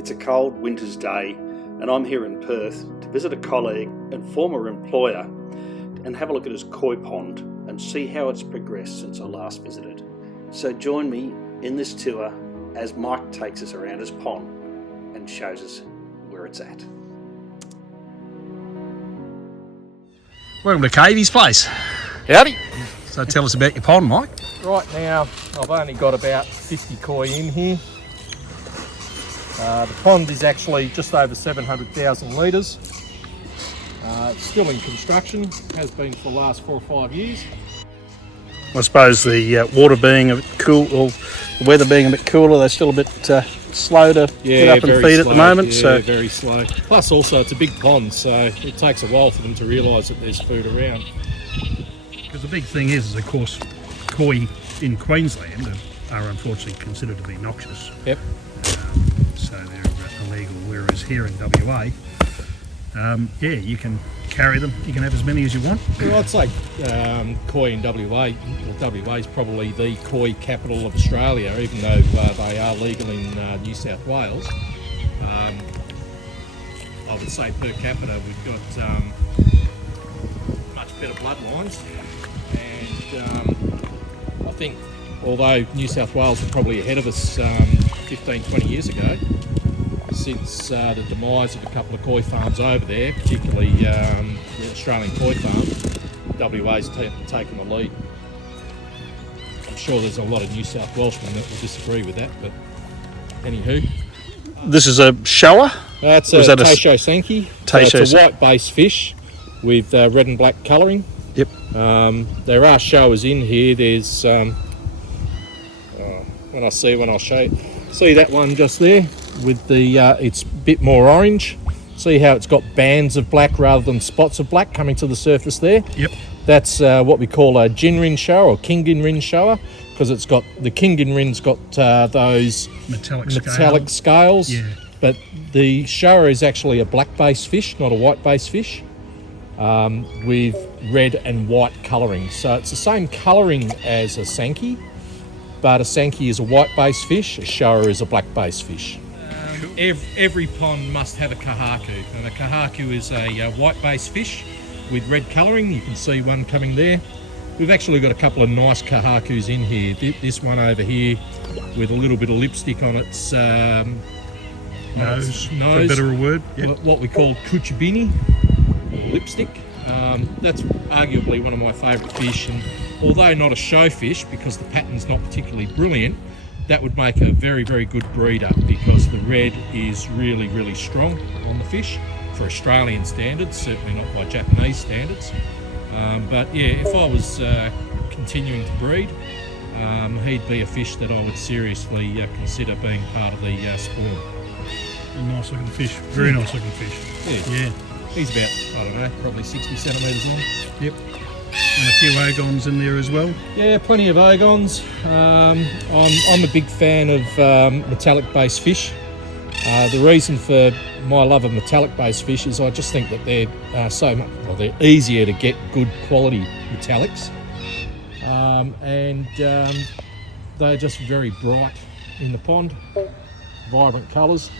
It's a cold winter's day and I'm here in Perth to visit a colleague and former employer and have a look at his koi pond and see how it's progressed since I last visited. So join me in this tour as Mike takes us around his pond and shows us where it's at. Welcome to Cavey's place. Howdy. So tell us about your pond, Mike. Right now, I've only got about 50 koi in here. The pond is actually just over 700,000 litres. It's still in construction, has been for the last 4 or 5 years. I suppose the water being a bit cool, or the weather being a bit cooler, they're still a bit slow to get up and feed at the moment. Yeah, so very slow. Plus also it's a big pond, so it takes a while for them to realise that there's food around. Because the big thing is of course, koi in Queensland are unfortunately considered to be noxious. Yep. So they're illegal, whereas here in WA, yeah, you can carry them, you can have as many as you want. Well, I'd say koi in WA, well, WA is probably the koi capital of Australia, even though they are legal in New South Wales. I would say per capita we've got much better bloodlines, and I think although New South Wales were probably ahead of us 15-20 years ago, since the demise of a couple of koi farms over there, particularly the Australian koi farm, WA's taken the lead. I'm sure there's a lot of New South Welshmen that will disagree with that, but anywho. This is a shower? That's a Teisho Senki. It's a white-based fish with red and black colouring. Yep. There are showers in here. There's, when I'll show you. See that one just there? With the it's a bit more orange. See how it's got bands of black rather than spots of black coming to the surface there? Yep. That's what we call a Jinrin shower or Kingin shower, because it's got the Kingin got those metallic scales. Yeah. But the shower is actually a black-based fish, not a white-based fish, with red and white colouring. So it's the same colouring as a Sankey, but a Sankey is a white-based fish, a shower is a black-based fish. Every pond must have a kahaku, and a kahaku is a white-based fish with red colouring. You can see one coming there. We've actually got a couple of nice kahakus in here. This one over here with a little bit of lipstick on its nose, for a better word. Yep. What we call kuchibini, or lipstick. That's arguably one of my favourite fish, and although not a show fish because the pattern's not particularly brilliant, that would make a very, very good breeder because the red is really, really strong on the fish for Australian standards, certainly not by Japanese standards. But yeah, if I was continuing to breed, he'd be a fish that I would seriously consider being part of the spawn. A nice looking fish, very nice looking fish. Yeah. He's about, I don't know, probably 60 centimetres long. Yep. And a few ogons in there as well. Yeah, plenty of ogons. I'm a big fan of metallic-based fish. The reason for my love of metallic-based fish is I just think that they're they're easier to get good quality metallics, and they're just very bright in the pond, vibrant colours.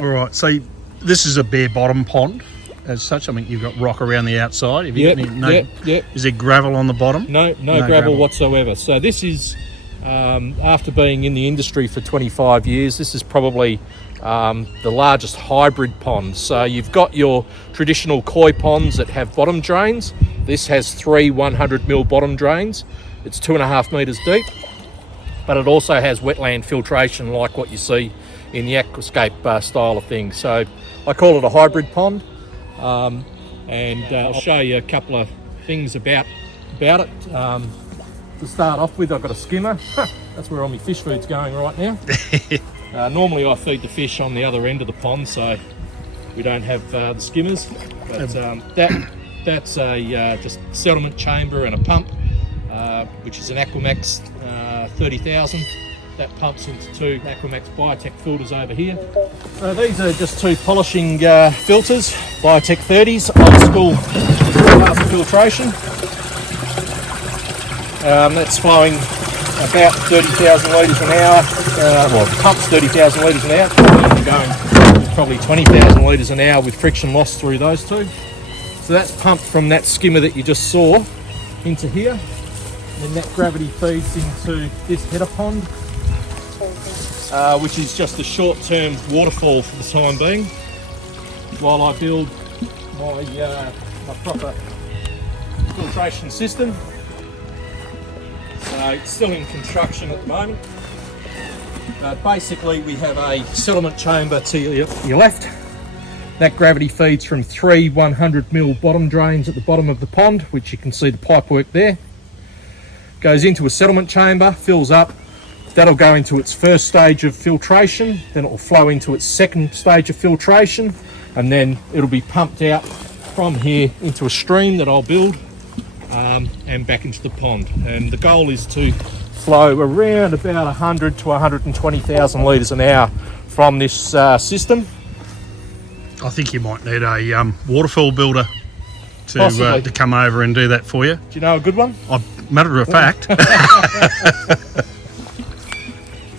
All right, so this is a bare bottom pond as such. I mean, you've got rock around the outside. Have you got any, yep. Is there gravel on the bottom? No gravel whatsoever. So this is, after being in the industry for 25 years, this is probably the largest hybrid pond. So you've got your traditional koi ponds that have bottom drains. This has 3 100mm bottom drains. It's 2.5 metres deep, but it also has wetland filtration like what you see in the aquascape style of things. So I call it a hybrid pond. And I'll show you a couple of things about it. To start off with, I've got a skimmer. That's where all my fish food's going right now. Normally I feed the fish on the other end of the pond, so we don't have the skimmers. But that's a just settlement chamber and a pump, which is an Aquamax 30,000. That pumps into 2 Aquamax Biotech filters over here. So these are just 2 polishing filters, Biotech 30s, old school plasma filtration. That's flowing about 30,000 litres an hour. Well, the pump's 30,000 litres an hour. It's going probably 20,000 litres an hour with friction loss through those two. So that's pumped from that skimmer that you just saw into here. And that gravity feeds into this header pond, which is just a short-term waterfall for the time being, while I build my proper filtration system. So it's still in construction at the moment. Basically, we have a settlement chamber to your left. That gravity feeds from 3 100mm bottom drains at the bottom of the pond, which you can see the pipework there. Goes into a settlement chamber, fills up. That'll go into its first stage of filtration, then it will flow into its second stage of filtration, and then it'll be pumped out from here into a stream that I'll build and back into the pond. And the goal is to flow around about 100 to 120,000 litres an hour from this system. I think you might need a waterfall builder to come over and do that for you. Do you know a good one? Matter of fact.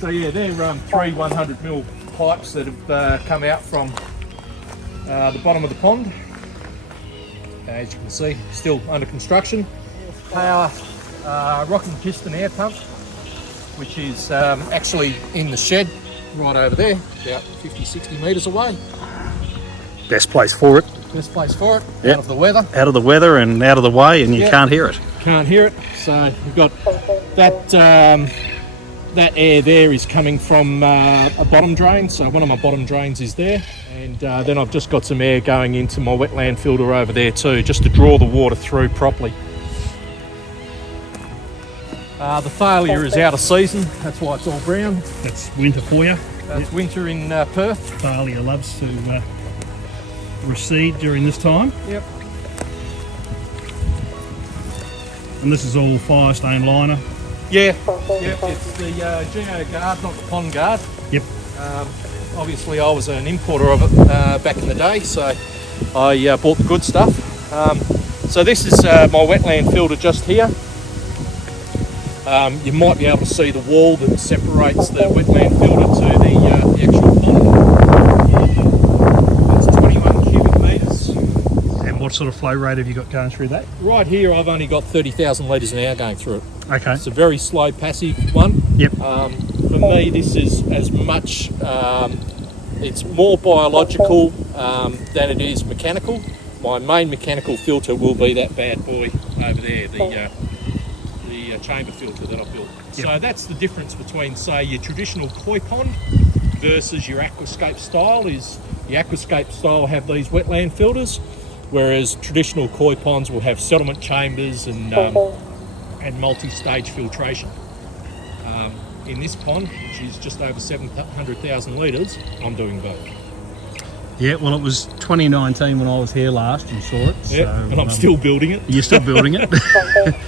So yeah, they're 3 100mm pipes that have come out from the bottom of the pond. As you can see, still under construction. Power rocking piston air pump, which is actually in the shed right over there, about 50-60 metres away. Best place for it. Best place for it, Yep. out of the weather. Out of the weather and out of the way, and you Yep. can't hear it. Can't hear it. So we've got that that air there is coming from a bottom drain. So one of my bottom drains is there, and then I've just got some air going into my wetland filter over there too, just to draw the water through properly. The failure is out of season. That's why it's all brown. That's winter for you. It's winter in Perth. Thalia loves to recede during this time. Yep. And this is all fire stain liner. Yeah. Yep. It's the Geo Guard, not the Pond Guard. Yep. Obviously, I was an importer of it back in the day, so I bought the good stuff. So this is my wetland filter just here. You might be able to see the wall that separates the wetland filter to the actual pond. It's 21 cubic metres. And what sort of flow rate have you got going through that? Right here, I've only got 30,000 litres an hour going through it. Okay. It's a very slow, passive one. Yep. For me, this is as much, it's more biological than it is mechanical. My main mechanical filter will be that bad boy over there, the chamber filter that I built. Yep. So that's the difference between, say, your traditional koi pond versus your aquascape style. Is the aquascape style have these wetland filters, whereas traditional koi ponds will have settlement chambers and multi-stage filtration. In this pond, which is just over 700,000 litres, I'm doing both. Yeah, well, it was 2019 when I was here last, you saw it. Yeah, so, and I'm still building it. You're still building it?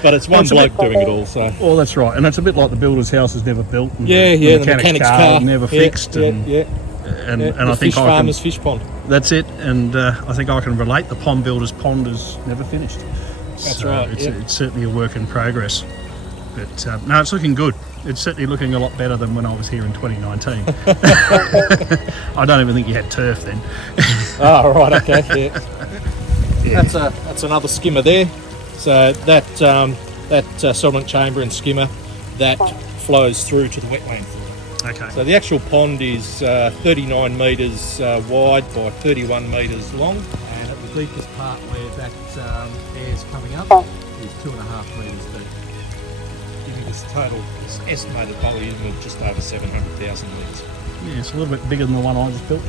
But it's one bloke doing it all, so. Well, that's right. And it's a bit like the builder's house is never built. And The the mechanic's car never fixed. And the I think fish farmer's fish pond. That's it. And I think I can relate. The pond builder's pond is never finished. That's right. It's certainly a work in progress. But no, it's looking good. It's certainly looking a lot better than when I was here in 2019. I don't even think you had turf then. Oh, right, okay, yeah. That's another skimmer there. So that settlement chamber and skimmer, that flows through to the wetland filter. Okay. So the actual pond is 39 metres wide by 31 metres long, and at the deepest part where that air's coming up is 2.5 metres deep. Giving this estimated volume of just over 700,000 litres. Yeah, it's a little bit bigger than the one I just built.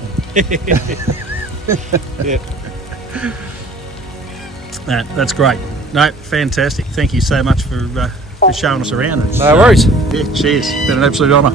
Yeah. That's great. No, fantastic. Thank you so much for showing us around. No worries. Yeah, cheers. Been an absolute honour.